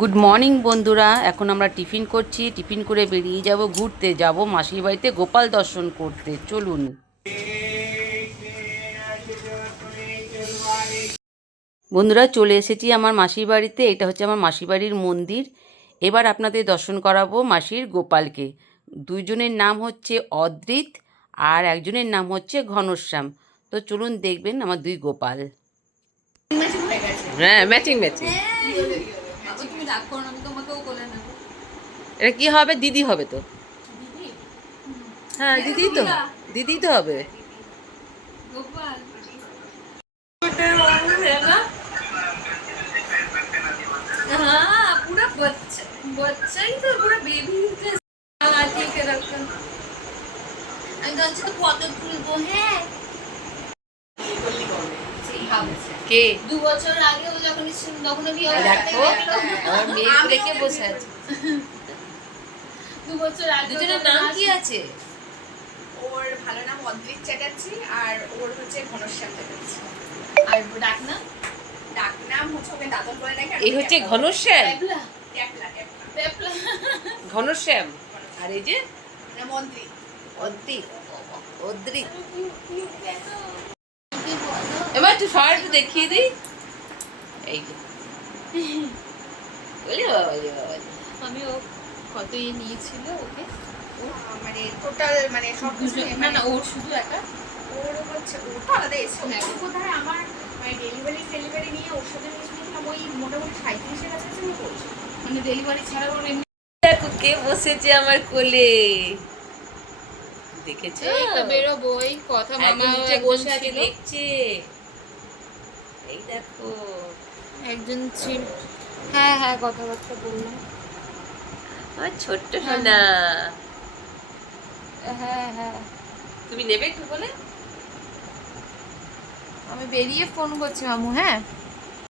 Good morning বন্ধুরা। এখন আমরা টিফিন করছি। টিফিন করে বেরিয়ে যাব, ঘুরতে যাব। মাসির বাড়িতে গোপাল দর্শন করতে। চলুন। বন্ধুরা, চলে এসেছি আমার মাসির বাড়িতে। এটা হচ্ছে আমার মাসির বাড়ির মন্দির। এবার আপনাদের দর্শন করাবো মাসির গোপালকে। দুইজনের নাম হচ্ছে অদ্রিত আর একজনের নাম হচ্ছে ঘনশ্যাম। তো চলুন দেখবেন আমার দুই গোপাল। হ্যাঁ ম্যাচিং ম্যাচিং এটা কি হবে? দিদি হবে তো। হ্যাঁ দিদি তো। দিদি তো হবে। আমি তো কত তুলবো হ্যাঁ। কে? দু বছর আগে ও যখন আমি ওর দেখো আমার মেয়ে রেখে বসে আছে। দু বছর আগে দুজনের নাম কি আছে? ওর ভালো নাম অদ্রিত চ্যাটার্জি আর ওর হচ্ছে ঘনশ্যাম চ্যাটার্জি। আর ডাক না ডাক নাম হচ্ছে ওকে দাদন বলে নাকি এই হচ্ছে ঘনশ্যাম? ঘনশ্যাম? আর এই যে? না মন্ত্রী অদ্রিত অদ্রিত। কি বলো এবার একটু সবাই একটু দেখিয়ে দিই। এই যে। বলি বাবা বলি বাবা বলি। আমি ও কত ইয়ে নিয়েছিল ওকে? মানে টোটাল মানে সব কিছু না মানে না ওর শুধু একা ওর হচ্ছে তো আলাদা এসে হ্যাঁ। কোথায় আমার মানে ডেলিভারি ডেলিভারি নিয়ে ওর সাথে নিয়েছিলাম ওই মোটামুটি সাঁত্রিশের কাছাকাছি আমি বলছি মানে ডেলিভারি ছাড়া ওর এমনি দেখো কে বসেছে আমার কোলে। দেখেছ? বেরোবো এই কথা মামা বসে আছে দেখছে? এই দেখো। একজন ছিল। হ্যাঁ হ্যাঁ কথাবার্তা বললাম আমার ছোট্ট সোনা। হ্যাঁ। হ্যাঁ তুমি নেবে একটু বলে? আমি বেরিয়ে ফোন করছি মামু হ্যাঁ?